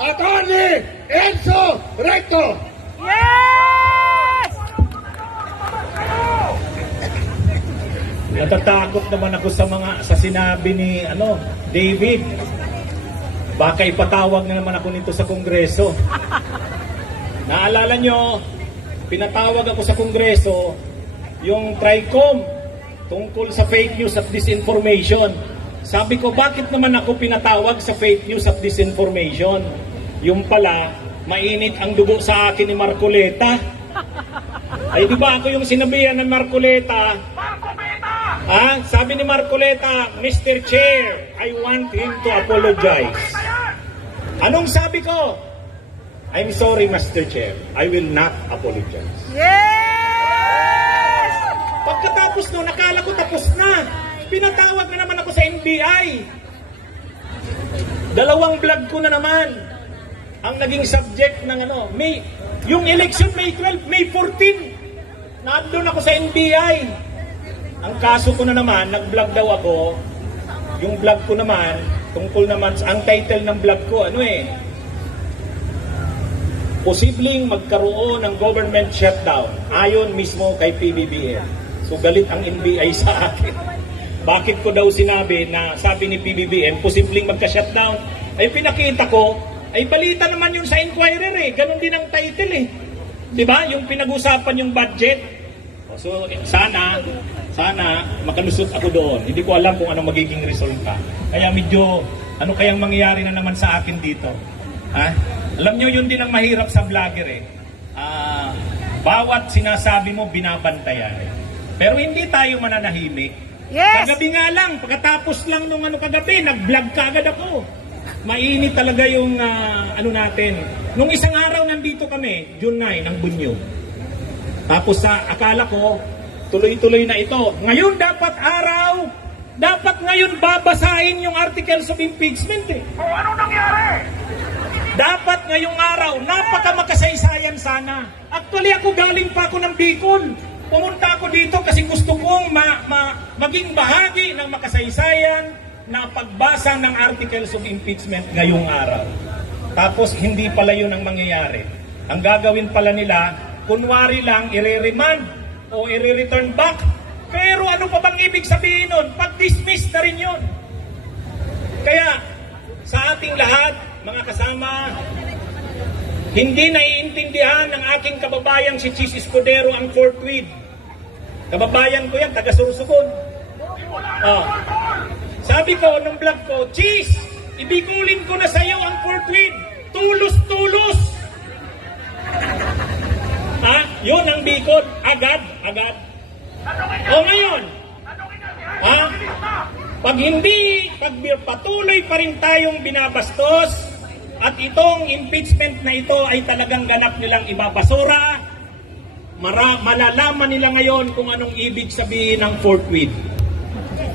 Attorney Enzo Recto. Yes! Natatakot naman ako sa sinabi ni David. Baka ipatawag na naman ako nito sa Kongreso. Naalala nyo, pinatawag ako sa Kongreso yung TRICOM tungkol sa fake news at disinformation. Sabi ko, bakit naman ako pinatawag sa fake news at disinformation? Yung pala, mainit ang dugo sa akin ni Marcoleta. Ay di ba ako yung sinabihan ng Marcoleta? Sabi ni Marcoleta, Mr. Chair, I want him to apologize. Anong sabi ko? I'm sorry, Mr. Chair. I will not apologize. Yes! Pagkatapos no, nakala ko tapos na. Pinatawag na naman ako sa NBI. Dalawang vlog ko na naman ang naging subject ng yung election May 12, May 14. Nandun ako sa NBI. Ang kaso ko na naman, nag-vlog daw ako. Yung vlog ko naman, tungkol naman, ang title ng vlog ko, posibleng magkaroon ng government shutdown ayon mismo kay PBBM. So galit ang NBI sa akin. Bakit ko daw sinabi na sabi ni PBBM, posibleng magka-shutdown? Ay pinakita ko, ay balita naman yun sa Inquirer eh. Ganon din ang title eh. Diba? Yung pinag-usapan yung budget. So sana makalusot ako doon. Hindi ko alam kung anong magiging resulta. Kaya medyo, ano kayang mangyayari na naman sa akin dito? Alam nyo, yun din ang mahirap sa vlogger eh. Bawat sinasabi mo, binabantayan. Pero hindi tayo mananahimik. Yes! Kagabi nga lang, pagkatapos lang nung kagabi, nag-vlog ka agad ako. Mainit talaga yung natin. Nung isang araw nandito kami, June 9, ng Bunyo. Tapos akala ko, tuloy-tuloy na ito. Ngayon dapat ngayon babasahin yung articles of impeachment eh. O ano nangyari? Dapat ngayong araw, napaka-makasaysayan sana. Actually ako galing pa ako ng Bicol. Pumunta ako dito kasi gusto kong maging bahagi ng makasaysayan na pagbasa ng articles of impeachment ngayong araw. Tapos hindi pala yun ang mangyayari. Ang gagawin pala nila, kunwari lang i-remand o i-return back. Pero ano pa bang ibig sabihin nun? Pag-dismiss na rin yun. Kaya sa ating lahat, mga kasama, hindi naiintindihan ng aking kababayang si Chis Escudero ang fourth wheel. Kababayan ko yan, taga Sorsogon. Sabi ko nung vlog ko, Chis, ibigulin ko na sa iyo ang fourth wheel. Tulos-tulos. Yun ang Bicol. Agad. O ngayon, pag patuloy pa rin tayong binabastos at itong impeachment na ito ay talagang ganap nilang ibabasura, malalaman nila ngayon kung anong ibig sabihin ng fourth wheel.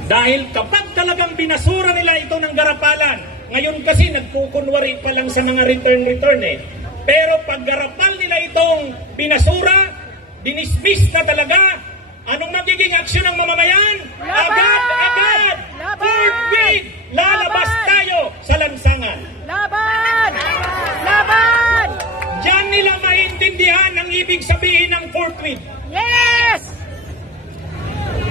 Dahil kapag talagang binasura nila ito ng garapalan, ngayon kasi nagkukunwari pa lang sa mga return eh. Pero pag garapal nila itong binasura, dinismiss na talaga, anong magiging aksyon ng mamamayan? Agad! Fourth wheel! Lalabas tayo sa lansangan. Laban! Diyan nila maintindihan ang ibig sabihin ng fourth wheel. Yes!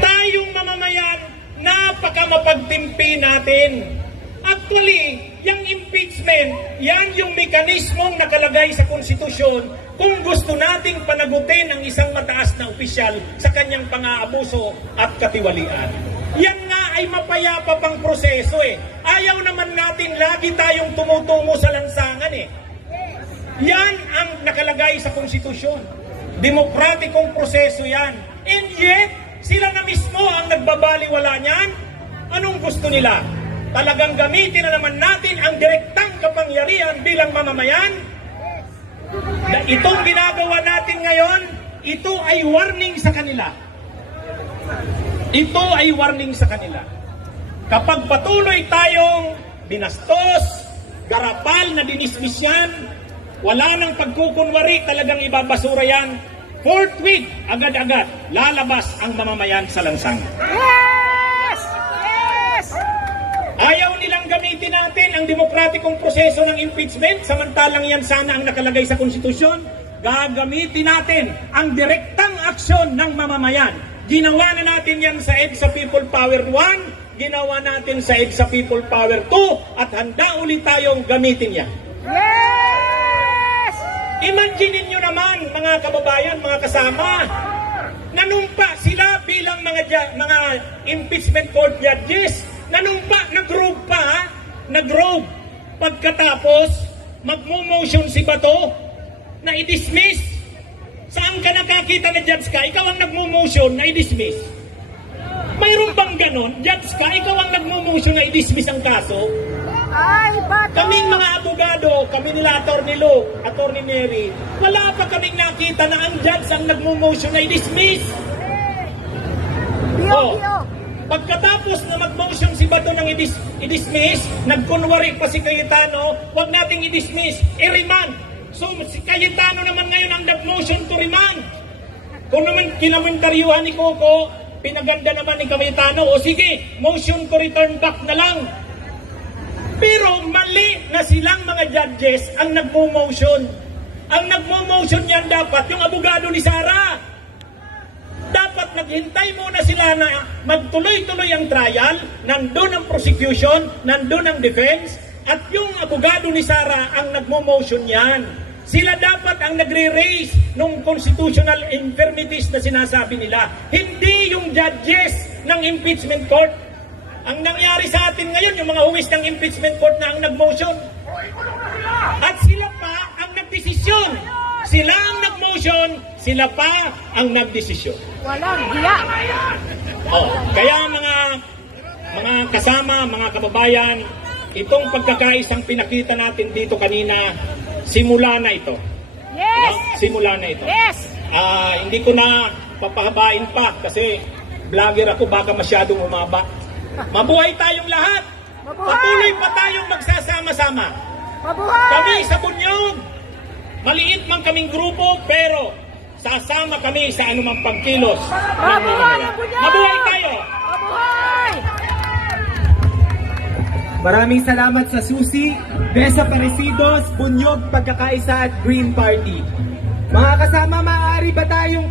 Tayong mamamayan, napaka-mapagtimpi natin. Actually, yung impeachment, yan yung mekanismong nakalagay sa konstitusyon kung gusto nating panagutin ang isang mataas na opisyal sa kanyang pang-aabuso at katiwalian. Yan nga ay mapayapa pang proseso eh. Ayaw naman natin lagi tayong tumutungo sa lansangan eh. Yan ang nakalagay sa konstitusyon. Demokratikong proseso yan. And yet, sila na mismo ang nagbabaliwala niyan. Anong gusto nila? Talagang gamitin na naman natin ang direktang kapangyarihan bilang mamamayan? Itong ginagawa natin ngayon, ito ay warning sa kanila. Ito ay warning sa kanila. Kapag patuloy tayong binastos, garapal na dinismiss yan, wala nang pagkukunwari, talagang ibabasura yan, fourth week, agad-agad, lalabas ang mamamayan sa lansangan. Yes! Ayaw nilang gagamitin natin ang demokratikong proseso ng impeachment, samantalang yan sana ang nakalagay sa konstitusyon. Gagamitin natin ang direktang aksyon ng mamamayan. Ginawa na natin yan sa EDSA People Power 1, ginawa natin sa EDSA People Power 2, at handa ulit tayong gamitin yan. Yes! Imagine nyo naman, mga kababayan, mga kasama, nanumpa sila bilang mga impeachment court judges. Nanumpa, nag-robe pa, ha? Nag-robe. Pagkatapos, magmo-motion si Bato na i-dismiss. Saan ka nakakita na judge ka? Ikaw ang nagmo-motion na i-dismiss. Mayroon bang ganon? Judge ka, ikaw ang nagmo-motion na i-dismiss ang kaso? Ay, Bato! Kaming mga abogado, kami nila Atty. Lo, Atty. Neri, wala pa kaming nakita na ang judge ang nagmo-motion na i-dismiss. Bio. Pagkatapos na mag-motion si Bato ng i-dismiss, nagkunwari pa si Cayetano, wag nating i-dismiss, i-remand. So si Cayetano naman ngayon ang nag-motion to remand. Kung naman kinamentaryuhan ni Coco, pinaganda naman ni Cayetano, o sige, motion to return back na lang. Pero mali na silang mga judges ang nagmo-motion. Ang nagmo-motion yan dapat yung abogado ni Sara. Dapat naghintay muna sila na magtuloy-tuloy ang trial, nandun ang prosecution, nandun ang defense, at yung abogado ni Sara ang nagmo-motion yan. Sila dapat ang nagre-raise ng constitutional infirmities na sinasabi nila. Hindi yung judges ng impeachment court. Ang nangyari sa atin ngayon, yung mga huwis ng impeachment court na ang nag-motion. At sila pa ang nagdesisyon. Sila ang nag-motion, sila pa ang nagdesisyon. Walang hiya. Kaya mga kasama, mga kababayan, itong pagkakaisang pinakita natin dito kanina, simula na ito. Yes! Simula na ito. Yes! Hindi ko na papahabain pa kasi vlogger ako, baka masyadong umaba. Mabuhay tayong lahat. Mabuhay! Patuloy pa tayong magsasama-sama. Mabuhay! Kami sa Bunyog, maliit man kaming grupo, pero sasama kami sa anumang pagkilos. Mabuhay ang Bunyog! Mabuhay tayo! Mabuhay! Maraming salamat sa Susi, Besa Parecidos, Bunyog, Pagkakaisa at Green Party. Mga kasama, maaari ba tayong